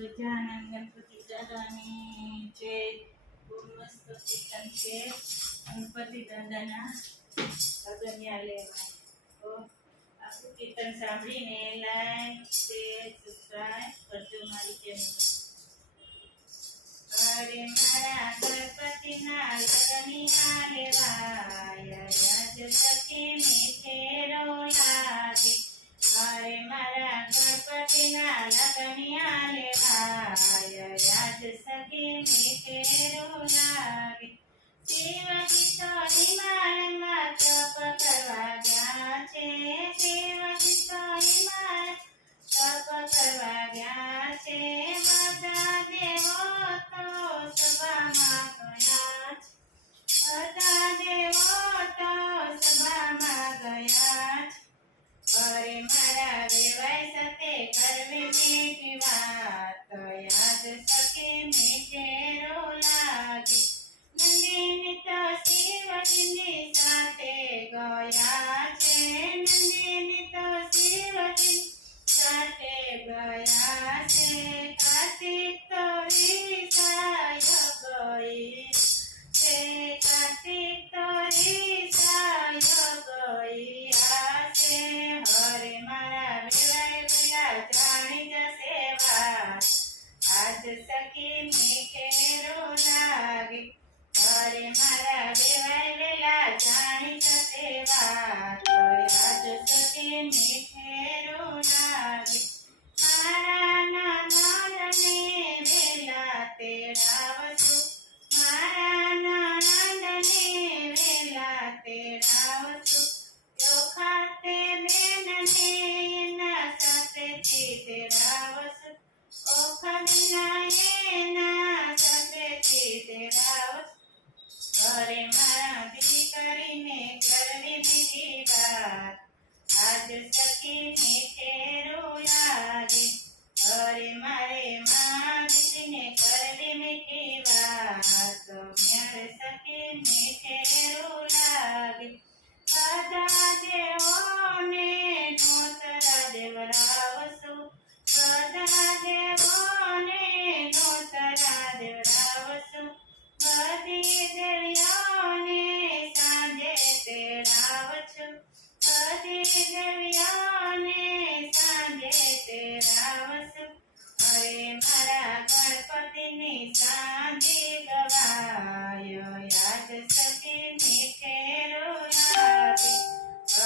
ગજાનંદ ગણપતિ દાદાની જય. ખૂબ મસ્ત કીર્તન છે ગણપતિ દાદાના અગન્યા લેવાય. તો આખું કીર્તન સાંભળીને લાઈક શેર સબસ્ક્રાઈબ કરજો મારી ચેનલ. અરે મારા ગણપતિના લગનિયા લેવાય, યાદ સખી મીઠેરો લાગે. અરે મારા ગણપતિના લગનિયા લેવાય, યાદ સખી મીઠેરો લાગે. શિવજી તો હિમાલયમાં તપ કરવા ગયા છે, શિવજી તો હિમાલય તપ કરવા ગયા છે. બધા દેવો તો સભામાં ગયા છે, બધા દેવો તો સભામાં ગયા છે. અરે મારા વેવાય સાથે કરવી મીઠી વાત, યાદ સખી મીઠેરો લાગે. નંદિની તો શિવજીની સાથે ગયા છે, નંદિની તો શિવજી સાથે ગયા છે. કાર્તિક તો રીસાય ગઈ છે, કાર્તિક તો રીસાય ગયા છે. હરે મારા વેવાય વેલા જાણી જશે વાત, આજ સખી મીઠેરો લાગે. અરે મારા વેવાય વેલા જાણી જશે વાત, આજ સખી મીઠેરો લાગે. મારા નંદને વેલા તેડાવશું, મારા નંદને વેલા તેડાવશું. ખાતે બેનને એના સાથેથી તેડાવશું, ઓખા એના સાથેથી તેડાવશું. અરે મારા દીકરીને કરવી બીજી વાત, આજ સખી મીઠેરો લાગે. અરે મારે મા દીકરીને કરવી મીઠી વાત, મારે સખી મીઠેરો લાગે. બધા દેવોને નોતરા દેવડાવશું, બધા દેવોને નોતરા દેવડાવશું. બધી દેવીઓને સાંજે તેડાવશું, બધી દેવીઓને સાંજે તેડાવશું. અરે મારા ગણપતિની સાંજે ગવાય, યાદ સખી મીઠેરો લાગે.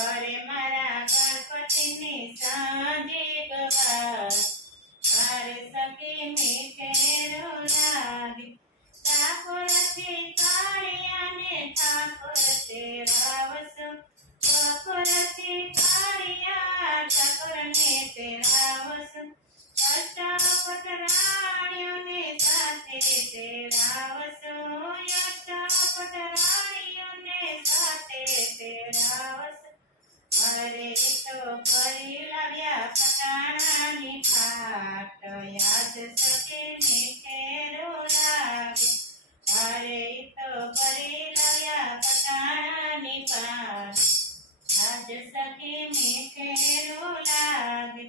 અરે મારા ગણપતિની સાંજે ગવાય, મારે સખી મીઠેરો લાગે. ઠાકોરથી કાળિયાને ઠાકોર તેડાવશું, ઠાકોરથી કાળિયા ઠાકોરને તેડાવશું. અષ્ટપટ રાણીઓને સાથે તેડાવશું, અષ્ટપટ રાણીઓને સાથે તેડાવશું. અરે તો ભરી લાવ્યા પટાણાની ફાટ, યાદ સખી મીઠેરો લાગે. અરે તો ભરી લાવ્યા પટાણાની ફાટ, યાદ સખી મીઠેરો લાગે.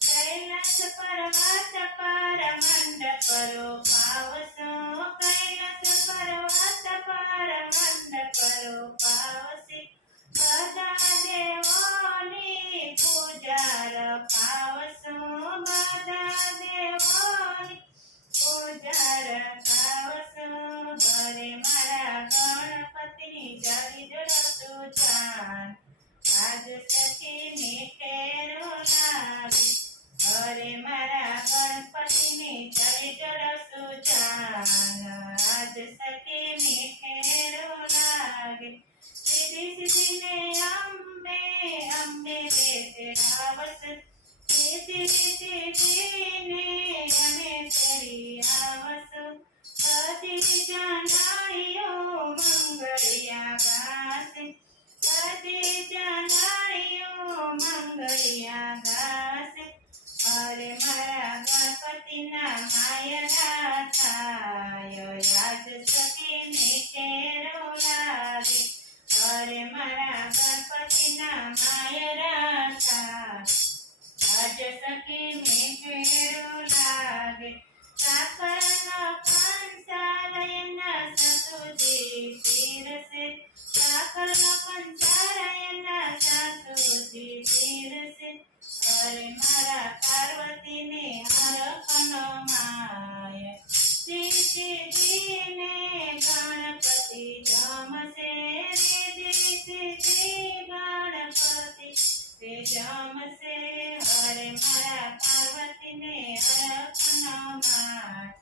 કૈલાસ પર્વત પર મંડપ રોપાવશો, કૈલાસ પર્વત પર મંડપ રોપાવશે. બધા દેવોની પૂજા રખાવશો, બધા દેવોની પૂજા રખાવશો. અરે મારા ગણપતિની જાવી જડતું જાન, આજ સખી મીઠેરો લાગે. અરે મારા ગણપતિની જાવી જડતું જાન, આજ સખી મીઠેરો લાગે. સીધી સીધીને અંબે અંબે તેડાવશું, સીધી સીધીને અમે કરી આવશું. બધી જાનાળીઓ મંગળિયા ગાશે, બધી જાનાળીઓ મંગળિયા ગાશે. અરે મારા ગણપતિના માયરા થાય, યાદ સખી મીઠેરો લાગે. અરે મારા ગણપતિના માયરા થાય, આજ સખી મીઠેરો લાગે. સાસુજી પીરસે સાકરનો પંચારાયના સાસુજી પીરસે અરે મારા પાર્વતીને હરખનો માય શ્રીજીને ગણપતિ જમશે રે શ્રીજી ગણપતિ તે જમશે હરે મારા પાર્વતીને હરખનો માય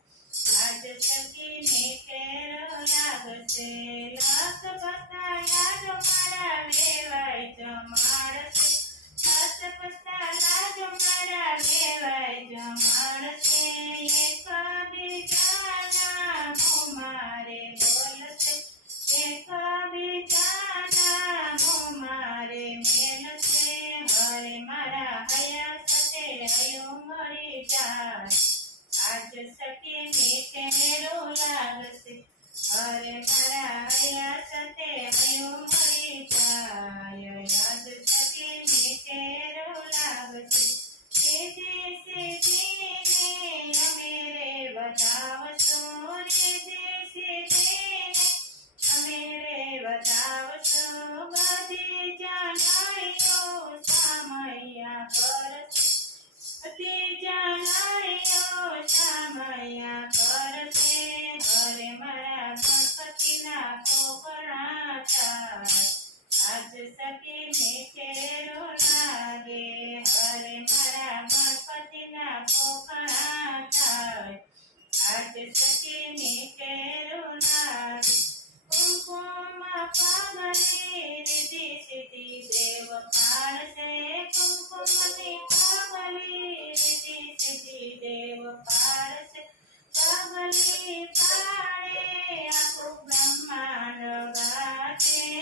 આજ સખીને કેરો લાગશે લાખ પસ્તાયા જો મારા વેવાય જમાડશે લાખ પસ્તાયા જો મારા વેવાય જમાડશે એક બીજાના મોં મારે બોલશે એક બીજાના મોં મારે મેલશે હરે મારા હયા સાથે હયો મળી જાય આજ સખીને કેરો લાગશે હરે મારા હયા સાથે હયો મળી જાય આજ સખીને કેરો લાગશે સીધીને અમે રે બતાવશું સીધીને અમે રે બતાવશું બધી જાનાઈઓ સામૈયા કરશે બધી જાનાઈઓ સામૈયા કરશે હરે મારા ગણપતિના પોકળા થાય આજ સખીને કેરો લાગે હરે મારા ગણપતિના પોકળા થાય આજ સખીને કેરો લાગે કુમકુમ પાગલી રીતિ સીધી દેવ પાડશે કુમકુમની પાગલી રીતિ સીધી દેવ પાડશે પાગલી પાડે આખું બ્રહ્માંડ ગાશે